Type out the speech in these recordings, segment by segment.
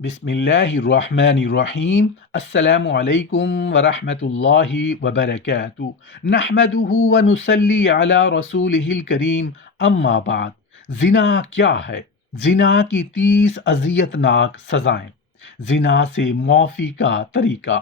بسم اللہ الرحمن الرحیم۔ السلام علیکم ورحمۃ اللہ وبرکاتہ۔ نحمدہ ونصلی علی رسولہ الکریم، اما بعد۔ زنا کیا ہے؟ زنا کی 30 اذیت ناک سزائیں، زنا سے معافی کا طریقہ،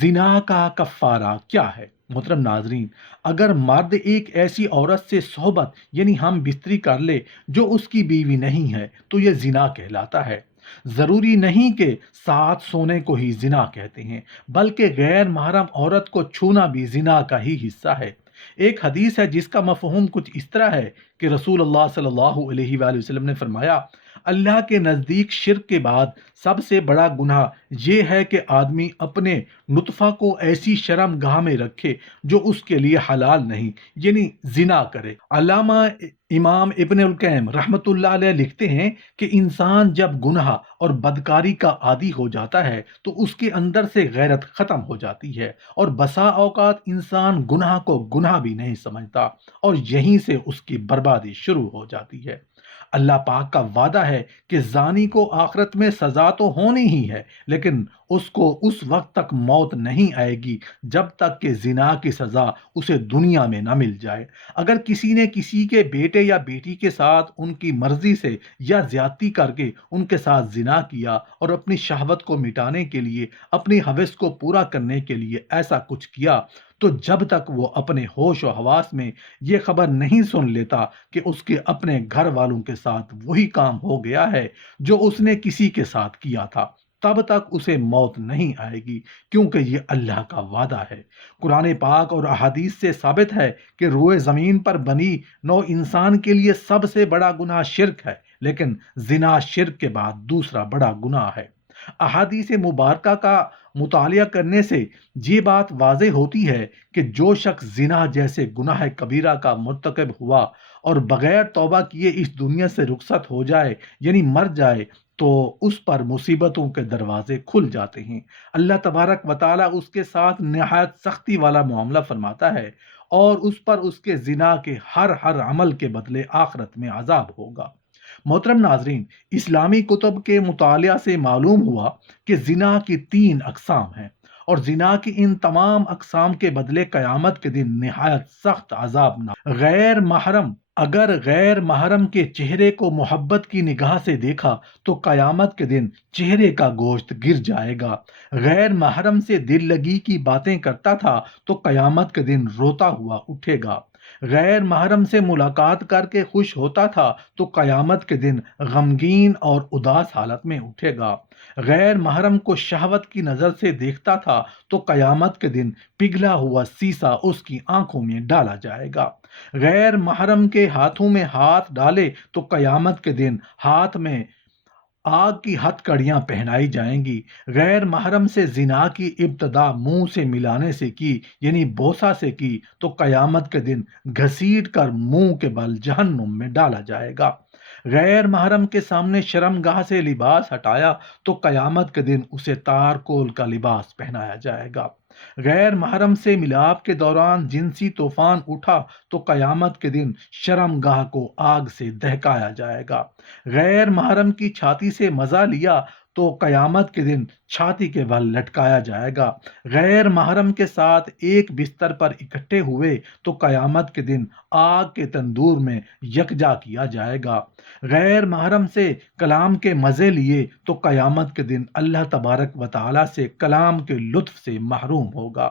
زنا کا کفارہ کیا ہے؟ محترم ناظرین، اگر مرد ایک ایسی عورت سے صحبت یعنی ہم بستری کر لے جو اس کی بیوی نہیں ہے تو یہ زنا کہلاتا ہے۔ ضروری نہیں کہ ساتھ سونے کو ہی زنا کہتے ہیں، بلکہ غیر محرم عورت کو چھونا بھی زنا کا ہی حصہ ہے۔ ایک حدیث ہے جس کا مفہوم کچھ اس طرح ہے کہ رسول اللہ صلی اللہ علیہ وآلہ وسلم نے فرمایا، اللہ کے نزدیک شرک کے بعد سب سے بڑا گناہ یہ ہے کہ آدمی اپنے نطفہ کو ایسی شرم گاہ میں رکھے جو اس کے لیے حلال نہیں، یعنی زنا کرے۔ علامہ امام ابن القیم رحمۃ اللہ علیہ لکھتے ہیں کہ انسان جب گناہ اور بدکاری کا عادی ہو جاتا ہے تو اس کے اندر سے غیرت ختم ہو جاتی ہے، اور بسا اوقات انسان گناہ کو گناہ بھی نہیں سمجھتا، اور یہیں سے اس کی بربادی شروع ہو جاتی ہے۔ اللہ پاک کا وعدہ ہے کہ زانی کو آخرت میں سزا تو ہونی ہی ہے، لیکن اس کو اس وقت تک موت نہیں آئے گی جب تک کہ زنا کی سزا اسے دنیا میں نہ مل جائے۔ اگر کسی نے کسی کے بیٹے یا بیٹی کے ساتھ ان کی مرضی سے یا زیادتی کر کے ان کے ساتھ زنا کیا اور اپنی شہوت کو مٹانے کے لیے، اپنی ہوس کو پورا کرنے کے لیے ایسا کچھ کیا، تو جب تک وہ اپنے ہوش و حواس میں یہ خبر نہیں سن لیتا کہ اس کے اپنے گھر والوں کے ساتھ وہی کام ہو گیا ہے جو اس نے کسی کے ساتھ کیا تھا، تب تک اسے موت نہیں آئے گی، کیونکہ یہ اللہ کا وعدہ ہے۔ قرآن پاک اور احادیث سے ثابت ہے کہ روئے زمین پر بنی نو انسان کے لیے سب سے بڑا گناہ شرک ہے، لیکن زنا شرک کے بعد دوسرا بڑا گناہ ہے۔ احادیث مبارکہ کا مطالعہ کرنے سے یہ بات واضح ہوتی ہے کہ جو شخص زنا جیسے گناہ کبیرہ کا مرتکب ہوا اور بغیر توبہ کیے اس دنیا سے رخصت ہو جائے یعنی مر جائے، تو اس پر مصیبتوں کے دروازے کھل جاتے ہیں۔ اللہ تبارک و تعالیٰ اس کے ساتھ نہایت سختی والا معاملہ فرماتا ہے، اور اس پر اس کے زنا کے ہر عمل کے بدلے آخرت میں عذاب ہوگا۔ محترم ناظرین، اسلامی کتب کے مطالعہ سے معلوم ہوا کہ زنا کی 3 اقسام ہیں، اور زنا کی ان تمام اقسام کے بدلے قیامت کے دن نہایت سخت عذاب نہ غیر محرم اگر غیر محرم کے چہرے کو محبت کی نگاہ سے دیکھا تو قیامت کے دن چہرے کا گوشت گر جائے گا۔ غیر محرم سے دل لگی کی باتیں کرتا تھا تو قیامت کے دن روتا ہوا اٹھے گا۔ غیر محرم سے ملاقات کر کے خوش ہوتا تھا تو قیامت کے دن غمگین اور اداس حالت میں اٹھے گا۔ غیر محرم کو شہوت کی نظر سے دیکھتا تھا تو قیامت کے دن پگھلا ہوا سیسا اس کی آنکھوں میں ڈالا جائے گا۔ غیر محرم کے ہاتھوں میں ہاتھ ڈالے تو قیامت کے دن ہاتھ میں آگ کی ہتھ کڑیاں پہنائی جائیں گی۔ غیر محرم سے زنا کی ابتدا منہ سے ملانے سے کی یعنی بوسہ سے کی تو قیامت کے دن گھسیٹ کر منہ کے بل جہنم میں ڈالا جائے گا۔ غیر محرم کے سامنے شرم گاہ سے لباس ہٹایا تو قیامت کے دن اسے تارکول کا لباس پہنایا جائے گا۔ غیر محرم سے ملاپ کے دوران جنسی طوفان اٹھا تو قیامت کے دن شرم گاہ کو آگ سے دہکایا جائے گا۔ غیر محرم کی چھاتی سے مزہ لیا تو قیامت کے دن چھاتی کے بل لٹکایا جائے گا۔ غیر محرم کے ساتھ ایک بستر پر اکٹھے ہوئے تو قیامت کے دن آگ کے تندور میں یکجا کیا جائے گا۔ غیر محرم سے کلام کے مزے لیے تو قیامت کے دن اللہ تبارک و تعالیٰ سے کلام کے لطف سے محروم ہوگا۔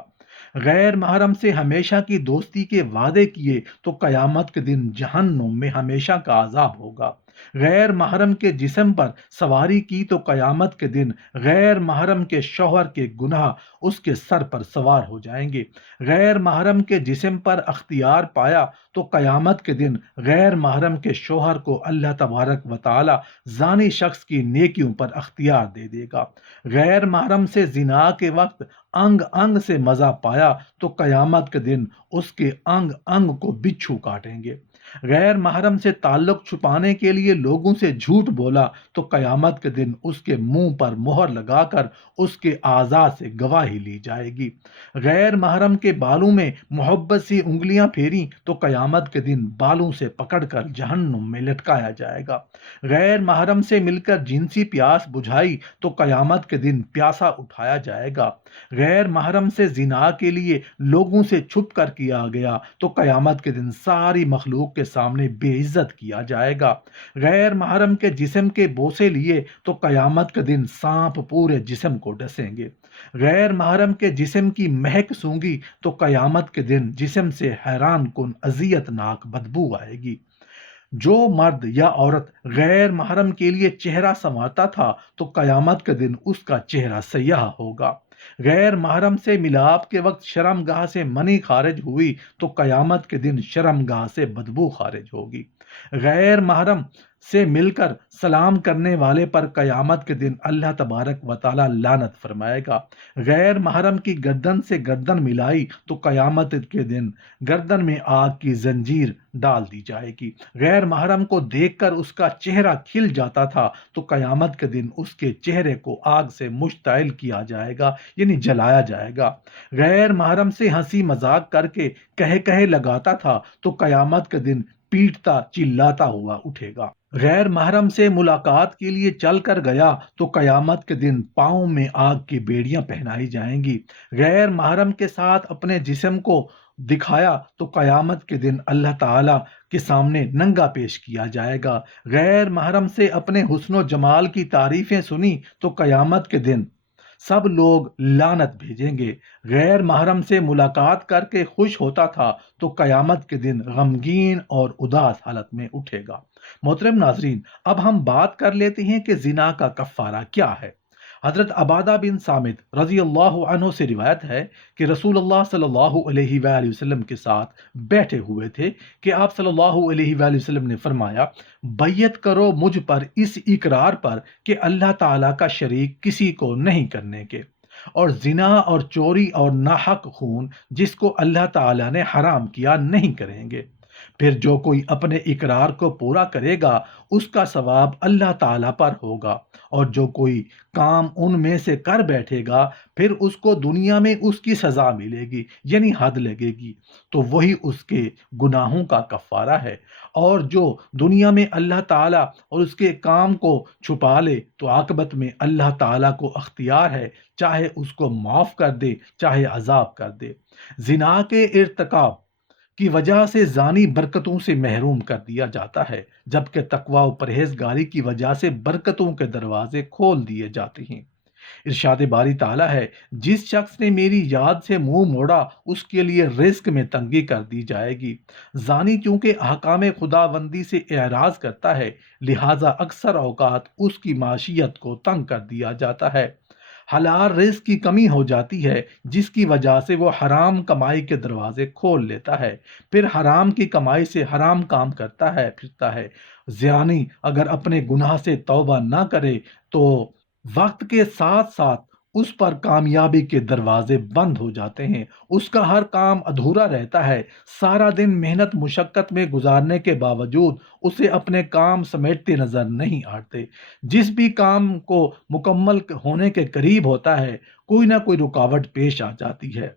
غیر محرم سے ہمیشہ کی دوستی کے وعدے کیے تو قیامت کے دن جہنم میں ہمیشہ کا عذاب ہوگا۔ غیر محرم کے جسم پر سواری کی تو قیامت کے دن غیر محرم کے شوہر کے گناہ اس کے سر پر سوار ہو جائیں گے۔ غیر محرم کے جسم پر اختیار پایا تو قیامت کے دن غیر محرم کے شوہر کو اللہ تبارک و تعالی زانی شخص کی نیکیوں پر اختیار دے دے گا۔ غیر محرم سے زنا کے وقت انگ انگ سے مزہ پایا تو قیامت کے دن اس کے انگ انگ کو بچھو کاٹیں گے۔ غیر محرم سے تعلق چھپانے کے لیے لوگوں سے جھوٹ بولا تو قیامت کے دن اس کے منہ پر مہر لگا کر اس کے اعضاء سے گواہی لی جائے گی۔ غیر محرم کے بالوں میں محبت سی انگلیاں پھیری تو قیامت کے دن بالوں سے پکڑ کر جہنم میں لٹکایا جائے گا۔ غیر محرم سے مل کر جنسی پیاس بجھائی تو قیامت کے دن پیاسا اٹھایا جائے گا۔ غیر محرم سے زنا کے لیے لوگوں سے چھپ کر کیا گیا تو قیامت کے دن ساری مخلوق کے سامنے بے عزت کیا جائے گا۔ غیر محرم کے جسم کے بوسے لیے تو قیامت کے دن سانپ پورے جسم کو ڈسیں گے۔ غیر محرم کے جسم کی مہک سونگی تو قیامت کے دن جسم سے حیران کن اذیت ناک بدبو آئے گی۔ جو مرد یا عورت غیر محرم کے لیے چہرہ سنوارتا تھا تو قیامت کے دن اس کا چہرہ سیاہ ہوگا۔ غیر محرم سے ملاپ کے وقت شرم گاہ سے منی خارج ہوئی تو قیامت کے دن شرم گاہ سے بدبو خارج ہوگی۔ غیر محرم سے مل کر سلام کرنے والے پر قیامت کے دن اللہ تبارک و تعالی لعنت فرمائے گا۔ غیر محرم کی گردن سے گردن ملائی تو قیامت کے دن گردن میں آگ کی زنجیر ڈال دی جائے گی۔ غیر محرم کو دیکھ کر اس کا چہرہ کھل جاتا تھا تو قیامت کے دن اس کے چہرے کو آگ سے مشتعل کیا جائے گا، یعنی جلایا جائے گا۔ غیر محرم سے ہنسی مذاق کر کے کہے لگاتا تھا تو قیامت کے دن پیٹتا چلاتا ہوا اٹھے گا۔ غیر محرم سے ملاقات کے لیے چل کر گیا تو قیامت کے دن پاؤں میں آگ کی بیڑیاں پہنائی جائیں گی۔ غیر محرم کے ساتھ اپنے جسم کو دکھایا تو قیامت کے دن اللہ تعالی کے سامنے ننگا پیش کیا جائے گا۔ غیر محرم سے اپنے حسن و جمال کی تعریفیں سنی تو قیامت کے دن سب لوگ لعنت بھیجیں گے۔ غیر محرم سے ملاقات کر کے خوش ہوتا تھا تو قیامت کے دن غمگین اور اداس حالت میں اٹھے گا۔ محترم ناظرین، اب ہم بات کر لیتے ہیں کہ زنا کا کفارہ کیا ہے۔ حضرت عبادہ بن صامت رضی اللہ عنہ سے روایت ہے کہ رسول اللہ صلی اللہ علیہ وآلہ وسلم کے ساتھ بیٹھے ہوئے تھے کہ آپ صلی اللہ علیہ وآلہ وسلم نے فرمایا، بیعت کرو مجھ پر اس اقرار پر کہ اللہ تعالیٰ کا شریک کسی کو نہیں کرنے کے، اور زنا اور چوری اور ناحق خون جس کو اللہ تعالیٰ نے حرام کیا نہیں کریں گے۔ پھر جو کوئی اپنے اقرار کو پورا کرے گا اس کا ثواب اللہ تعالیٰ پر ہوگا، اور جو کوئی کام ان میں سے کر بیٹھے گا پھر اس کو دنیا میں اس کی سزا ملے گی، یعنی حد لگے گی، تو وہی اس کے گناہوں کا کفارہ ہے۔ اور جو دنیا میں اللہ تعالیٰ اور اس کے کام کو چھپا لے تو عاقبت میں اللہ تعالیٰ کو اختیار ہے، چاہے اس کو معاف کر دے چاہے عذاب کر دے۔ زنا کے ارتکاب کی وجہ سے زانی برکتوں سے محروم کر دیا جاتا ہے، جبکہ تقوی و پرہیزگاری کی وجہ سے برکتوں کے دروازے کھول دیے جاتے ہیں۔ ارشاد باری تعالیٰ ہے، جس شخص نے میری یاد سے منہ موڑا اس کے لیے رزق میں تنگی کر دی جائے گی۔ زانی چونکہ احکام خداوندی سے اعراض کرتا ہے، لہٰذا اکثر اوقات اس کی معیشت کو تنگ کر دیا جاتا ہے۔ حلال رزق کی کمی ہو جاتی ہے جس کی وجہ سے وہ حرام کمائی کے دروازے کھول لیتا ہے، پھر حرام کی کمائی سے حرام کام کرتا ہے پھرتا ہے۔ زانی اگر اپنے گناہ سے توبہ نہ کرے تو وقت کے ساتھ ساتھ اس پر کامیابی کے دروازے بند ہو جاتے ہیں، اس کا ہر کام ادھورا رہتا ہے۔ سارا دن محنت مشقت میں گزارنے کے باوجود اسے اپنے کام سمیٹتے نظر نہیں آتے۔ جس بھی کام کو مکمل ہونے کے قریب ہوتا ہے کوئی نہ کوئی رکاوٹ پیش آ جاتی ہے۔